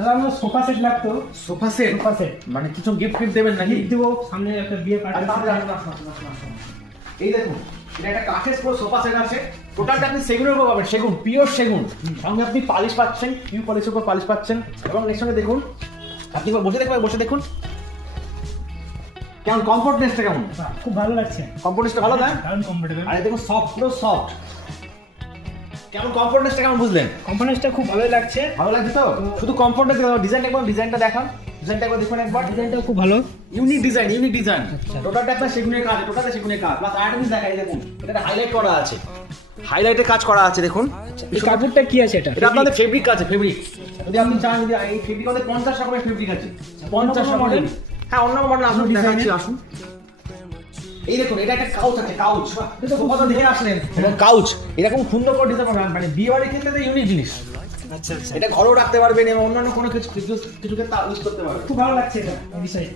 দাদা আমার sofa set লাগতো। Sofa set? সোফা সেট মানে কিছু গিফট দেবেন নাকি? গিফট দেবো, সামনে একটা বিয়ে পার্টি। এই দেখুন, এটা একটা কাঠের পুরো সোফা সেট আছে। টোটালটা আপনি সেগুনের উপর পাবেন, সেগুন, পিওর সেগুন। সঙ্গে আপনি পালিশ পাচ্ছেন, পিউ পলিশের উপর পালিশ পাচ্ছেন। এবং এর সঙ্গে দেখুন, আপনি বসে দেখুন কেমন কমফোর্টনেসটা কেমন। খুব ভালো লাগছে, কমফোর্টনেসটা ভালো না? দারুণ কমফোর্টেবল। আরে দেখুন সফট, পুরো সফট। কেমন কমফোর্টনেসটা কেমন বুঝলেন? কমফোর্টেবলটা খুব ভালোই লাগছে। ভালো লাগছে তো? শুধু কমফোর্টনেস ডিজাইন, একবার ডিজাইনটা দেখান। ডিজাইনটা একবার দেখুন একবার। ডিজাইনটাও খুব ভালো, ইউনিক ডিজাইন। টোটালটা আপনার সেগুনের কাজ, টোটালটা সেগুনের কাজ। প্লাস আরেকটা জিনিস দেখাই, দেখুন এটা হাইলাইট করা আছে, হাইলাইটের কাজ করা আছে দেখুন। এই কাপড়টা কি আছে? এটা আপনাদের ফেব্রিক আছে, ফেব্রিক। যদি আপনি চান, যদি এই ফেব্রিক আমাদের 50 রকমের ফেব্রিক আছে, 50 মডেল। হ্যাঁ, অন্য মডেল আসুন, দেখাচ্ছি, আসুন। এই দেখুন, এটা একটা কাউচ আছে, কাউচ। সোফাটা দেখে আসলেন, এবং কাউচ এরকম সুন্দর করে ডিজাইন করা, মানে বিয়ে বাড়ির ক্ষেত্রে তো ইউনিক জিনিস। আচ্ছা আচ্ছা, এটা ঘরেও রাখতে পারবেন এবং অন্যান্য কোনো কিছুকে ইউজ করতে পারবেন। খুব ভালো লাগছে এটা বিষয়।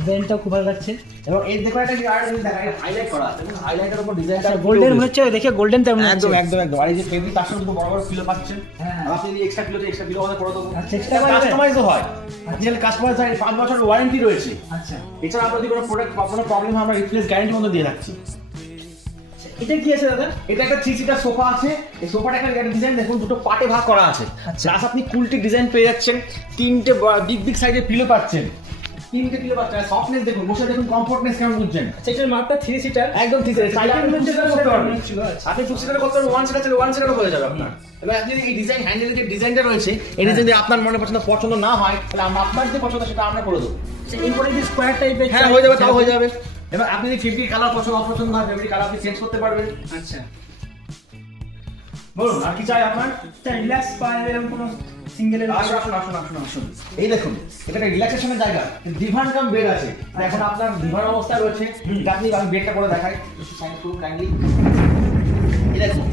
ডিজাইনটাও খুব ভালো লাগছে। এবং এই দেখো একটা আরেকটা জিনিস দেখা, হাইলাইট করা আছে, হাইলাইটের উপর ডিজাইনটা গোল্ডেন মনে হচ্ছে, দেখে গোল্ডেন তেমন একদম একদম একদম। আর এই যে ফেব্রিক, তার সঙ্গে বড় বড় পিলো পাচ্ছেন। হ্যাঁ। আর আপনি যদি এক্সট্রা পিলো আমাদের করে দেবো। আচ্ছা, extra করে দেবেন? কাস্টমাইজও হয়। আপনি কাস্টমাইজ হয়, 5 বছরের ওয়ারেন্টি রয়েছে। আচ্ছা, এছাড়া আপনার যদি কোনো প্রোডাক্ট বা কোনো প্রবলেম হয়, আমরা রিপ্লেস গ্যারান্টি মধ্যে দিয়ে রাখছি। এটা কি আছে দাদা? এটা একটা 3 সিটার সোফা আছে। এই সোফাটা একটা ডিজাইন দেখুন, দুটো পার্টে ভাগ করা আছে। আচ্ছা। প্লাস আপনি কুলটি ডিজাইন পেয়ে যাচ্ছেন, 3টে বিগ সাইজের পিলো পাচ্ছেন, 3টে পিলো পাচ্ছেন। সফটনেস দেখুন, বসে দেখুন কমফোর্টনেস কেমন বুঝছেন। আচ্ছা, এটার মাপটা 3 সিটার। একদম ঠিক আছে। চাইলে আপনি 2 সিটার করতে পারবেন। ছিল, আচ্ছা। আপনি 2 সিটার করতে পারবেন, 1 সিটার চাইলে 1 সিটারও হয়ে যাবে আপনার। এবার আপনি যদি এই ডিজাইন, হ্যান্ডেলের যে ডিজাইনটা রয়েছে, এই ডিজাইন যদি আপনার মনে পছন্দ না হয়, তাহলে আপনার যে পছন্দ সেটা আমরা করে দেবো। এরপরে কি স্কোয়ার টাইপের? হ্যাঁ, হয়ে যাবে, তাও হয়ে যাবে। এবার আপনি যদি ফেব্রিক কালার অপছন্দ হয়, ফেব্রিক কালার আপনি চেঞ্জ করতে পারবেন। আচ্ছা, বলুন আর কি চাই আপনার? রিল্যাক্স পায় এরকম কোনো সিঙ্গেলের? আসুন। এই দেখুন, এটা একটা রিল্যাক্সেশনের জায়গা, ডিভান কাম বেড আছে। এখন আপনার ডিভান অবস্থা রয়েছে, আপনি আমি বেডটা করে দেখাই, কাইন্ডলি। এই দেখুন,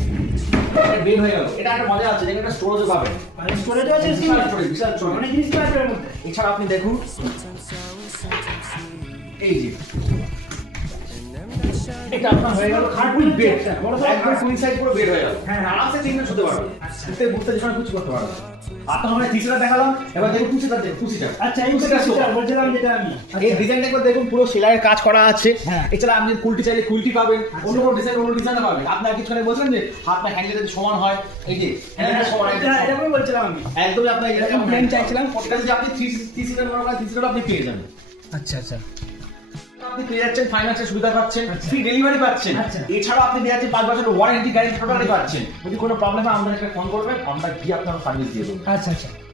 এটা বেড হয়ে গেল। এটা একটা মজা আছে, যেখানে স্টোরেজও পাবেন। মানে স্টোরেজ আছে, বিশাল স্টোরেজ। অনেক জিনিস আছে এর মধ্যে। এছাড়া আপনি দেখুন, এই যে এটা আপনার হয়ে গেল খাটুল বেড, একবার কুইন সাইজ পুরো বেড হয়ে গেল। হ্যাঁ, আরামসে 3 জন শুতে পারবে। বুঝতে যখন কিছু করতে পারবে। আপনার আমরা 3 সিটার দেখালাম, এবার দেখুন 2 সিটার দেখুন, 2 সিটার। আচ্ছা, এই সিটার বলছিলাম যেটা আমি। এই ডিজাইনটা একবার দেখুন, পুরো সেলাইয়ের কাজ করা আছে। হ্যাঁ। এছাড়া আপনি কুলটি চাইলে কুলটি পাবেন, অন্য কোনো ডিজাইন পাবেন। আপনার কিছুখানে বলছেন যে হাতটা হ্যান্ডেল যদি সমান হয়, এই যে হ্যান্ডেলটা সমান, এরকমই বলছিলাম আমি। একদমই আপনার এরকম প্লেন চাইছিলাম। এটা যদি আপনি 3 সিটার মনে করেন, 3 সিটার আপনি পেয়ে যাবেন। আচ্ছা আচ্ছা, আপনি পেয়ে যাচ্ছেন ফাইন্যান্সের সুবিধা পাচ্ছেন, আচ্ছা। ফ্রি ডেলিভারি পাচ্ছেন। আচ্ছা। এছাড়াও আপনি পেয়ে যাচ্ছেন 5 বছরের ওয়ারেন্টি গ্যারান্টি টোটালি পাচ্ছেন। যদি কোনো প্রবলেম হয় আমাদের একটা ফোন করবেন, আমরা গিয়ে আপনার সার্ভিস দিয়ে দেবো। আচ্ছা আচ্ছা।